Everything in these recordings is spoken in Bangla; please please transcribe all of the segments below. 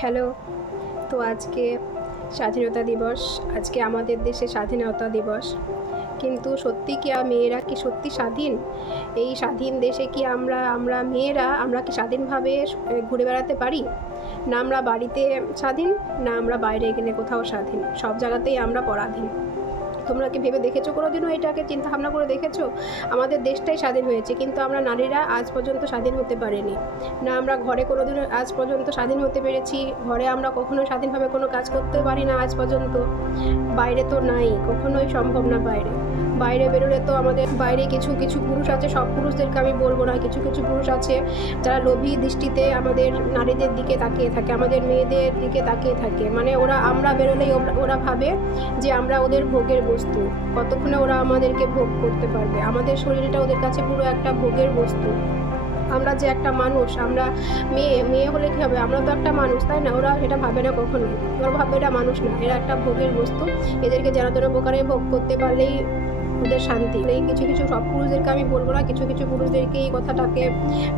হ্যালো, তো আজকে স্বাধীনতা দিবস, আজকে আমাদের দেশে স্বাধীনতা দিবস। কিন্তু সত্যি কি মেয়েরা কি সত্যি স্বাধীন? এই স্বাধীন দেশে কি আমরা আমরা মেয়েরা, আমরা কি স্বাধীনভাবে ঘুরে বেড়াতে পারি? না আমরা বাড়িতে স্বাধীন, না আমরা বাইরে গেলে কোথাও স্বাধীন। সব জায়গাতেই আমরা পরাধীন। তোমরা কি ভেবে দেখেছ কোনো দিনও এটাকে চিন্তা ভাবনা করে দেখেছ? আমাদের দেশটাই স্বাধীন হয়েছে, কিন্তু আমরা নারীরা আজ পর্যন্ত স্বাধীন হতে পারিনি। না, আমরা ঘরে কোনো দিনও আজ পর্যন্ত স্বাধীন হতে পেরেছি। ঘরে আমরা কখনো স্বাধীনভাবে কোনো কাজ করতে পারি না আজ পর্যন্ত। বাইরে তো নাই, কখনোই সম্ভব না বাইরে। বাইরে বেরোলে তো আমাদের বাইরে কিছু কিছু পুরুষ আছে, সব পুরুষদেরকে আমি বলব না, কিছু কিছু পুরুষ আছে যারা লোভী দৃষ্টিতে আমাদের নারীদের দিকে তাকিয়ে থাকে, আমাদের মেয়েদের দিকে তাকিয়ে থাকে। মানে ওরা, আমরা বেরোলেই ওরা ভাবে যে আমরা ওদের ভোগের বস্তু। কতক্ষণে ওরা আমাদেরকে ভোগ করতে পারবে? আমাদের শরীরটা ওদের কাছে পুরো একটা ভোগের বস্তু। আমরা যে একটা মানুষ, আমরা মেয়ে মেয়ে হলে কী হবে? আমরা তো একটা মানুষ, তাই না? ওরা এটা ভাবে না কখনোই। ওরা ভাবে এটা মানুষ না, এরা একটা ভোগের বস্তু। এদেরকে যেন তোরা প্রকারে ভোগ করতে পারলেই ওদের শান্তি। এই কিছু কিছু সব পুরুষদেরকে আমি বলব না, কিছু কিছু পুরুষদেরকে এই কথাটাকে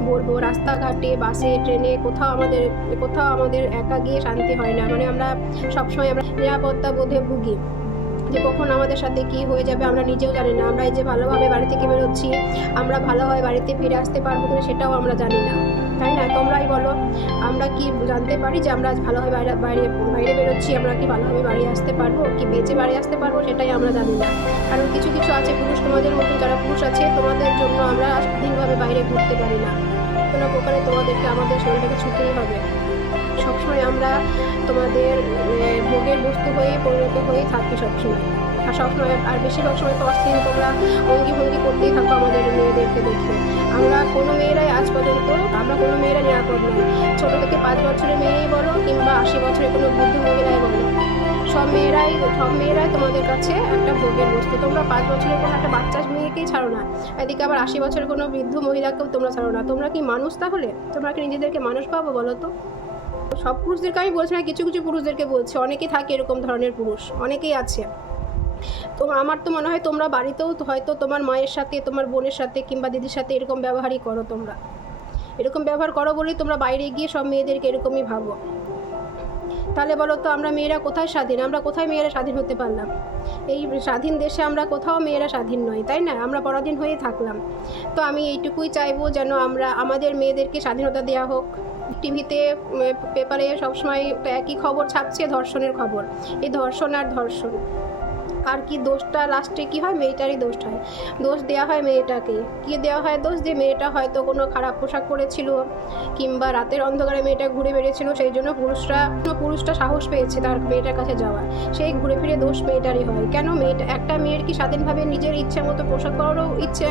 বলব। রাস্তাঘাটে, বাসে, ট্রেনে কোথাও আমাদের কোথাও আমাদের একা গিয়ে শান্তি হয় না। মানে আমরা সবসময় আমরা নিরাপত্তা বোধে ভুগি। যে কখন আমাদের সাথে কি হয়ে যাবে আমরা নিজেও জানি না। আমরা এই যে ভালোভাবে বাড়ি থেকে বেরোচ্ছি, আমরা ভালোভাবে বাড়িতে ফিরে আসতে পারব কিনা সেটাও আমরা জানি না। তাই না? তোমরাই বলো, আমরা কি জানতে পারি যে আমরা আজ ভালোভাবে বাইরে বাইরে বাইরে বেরোচ্ছি, আমরা কি ভালোভাবে বাড়ি আসতে পারব, কি বেঁচে বাড়ি আসতে পারব সেটাই আমরা জানি না। কারণ কিছু কিছু আছে পুরুষ তোমাদের মতো, যারা পুরুষ আছে, তোমাদের জন্য আমরা স্বাধীনভাবে বাইরে ঘুরতে পারি না। কোনো প্রকারে তোমাদেরকে আমাদের শরীরটাকে ছুটেই হবে। সবসময় আমরা তোমাদের ভোগের বস্তু হয়ে পরিণত হয়ে থাকি সবসময়। আর সবসময়, আর বেশিরভাগ সময় তো অস্থির, তোমরা অঙ্গি ভঙ্গি করতেই থাকো আমাদের মেয়েদেরকে দেখে। আমরা কোনো মেয়েরাই আজ পর্যন্ত, আমরা কোনো মেয়েরা নিরাপদ নই। ছোটো থেকে পাঁচ বছরের মেয়েই বলো, কিংবা আশি বছরের কোনো বৃদ্ধ মহিলাই বলো। সব মেয়েরাই সব মেয়েরাই তোমাদের কাছে একটা ভোগের বস্তু। তোমরা পাঁচ বছরের কোনো একটা বাচ্চা মেয়েকেই ছাড়ো না। এদিকে আবার আশি বছরের কোনো বৃদ্ধ মহিলাকেও তোমরা ছাড়ো না। তোমরা কি মানুষ তাহলে? তোমরা কি নিজেদেরকে মানুষ পাবো বলো তো? সব পুরুষদেরকে আমি বলছি না, কিছু কিছু পুরুষদেরকে বলছি। অনেকে থাকে এরকম ধরনের পুরুষ, অনেকেই আছে। তো আমার তো মনে হয় তোমরা বাড়িতেও হয়তো তোমার মায়ের সাথে, তোমার বোনের সাথে কিংবা দিদির সাথে এরকম ব্যবহারই করো তোমরা। এরকম ব্যবহার করো বলেই তোমরা বাইরে গিয়ে সব মেয়েদেরকে এরকমই ভাবো। তাহলে বলো তো, আমরা মেয়েরা কোথায় স্বাধীন? আমরা কোথায় মেয়েরা স্বাধীন হতে পারলাম? এই স্বাধীন দেশে আমরা কোথাও মেয়েরা স্বাধীন নয় তাই না? আমরা পরাধীন হয়ে থাকলাম। তো আমি এইটুকুই চাইব যেন আমরা আমাদের মেয়েদেরকে স্বাধীনতা দেওয়া হোক। টিভিতে পেপারে সবসময় একই খবর ছাপছে, ধর্ষণের খবর। এই ধর্ষণ আর ধর্ষণ। আর কি দোষটা লাস্টে কি হয়? মেয়েটারই দোষ হয়। দোষ দেওয়া হয় মেয়েটাকে। কি দেওয়া হয় দোষ? যে মেয়েটা হয়তো কোনো খারাপ পোশাক পরেছিল কিংবা রাতের অন্ধকারে মেয়েটা ঘুরে বেরিয়েছিল সেই জন্য পুরুষরা পুরুষটা সাহস পেয়েছে তার মেয়েটার কাছে যাওয়ার। সেই ঘুরে ফিরে দোষ মেয়েটারই হয়। কেন মেয়েটা, একটা মেয়ের কি স্বাধীনভাবে নিজের ইচ্ছে মতো পোশাক পরারও ইচ্ছে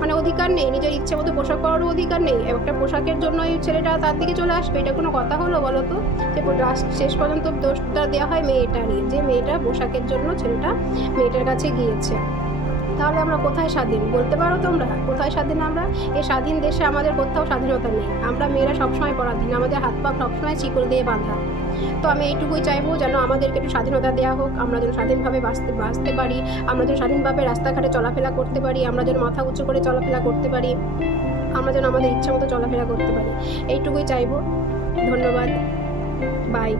মানে অধিকার নেই? নিজের ইচ্ছে মতো পোশাক পরারও অধিকার নেই? একটা পোশাকের জন্য এই ছেলেটা তার দিকে চলে আসবে? এটা কোনো কথা হলো বলো তো? যে last, শেষ পর্যন্ত দোষটা দেওয়া হয় মেয়েটারই। যে মেয়েটা পোশাকের জন্য ছেলেটা মেয়েটার কাছে গিয়েছে। তাহলে আমরা কোথায় স্বাধীন? বলতে পারো তোমরা? কোথায় স্বাধীন আমরা? এই স্বাধীন দেশে আমাদের কোথাও স্বাধীনতা নেই। আমরা মেয়েরা সবসময় পরাধীন। আমাদের হাত পা সবসময় চিকল দিয়ে বাঁধা। তো আমি এইটুকুই চাইব যেন আমাদেরকে একটু স্বাধীনতা দেওয়া হোক। আমরা যেন স্বাধীনভাবে বাঁচতে বাঁচতে পারি। আমরা যেন স্বাধীনভাবে রাস্তাঘাটে চলাফেরা করতে পারি। আমরা যেন মাথা উঁচু করে চলাফেরা করতে পারি। আমরা যেন আমাদের ইচ্ছা মতো চলাফেরা করতে পারি। এইটুকুই চাইব। ধন্যবাদ। বাই।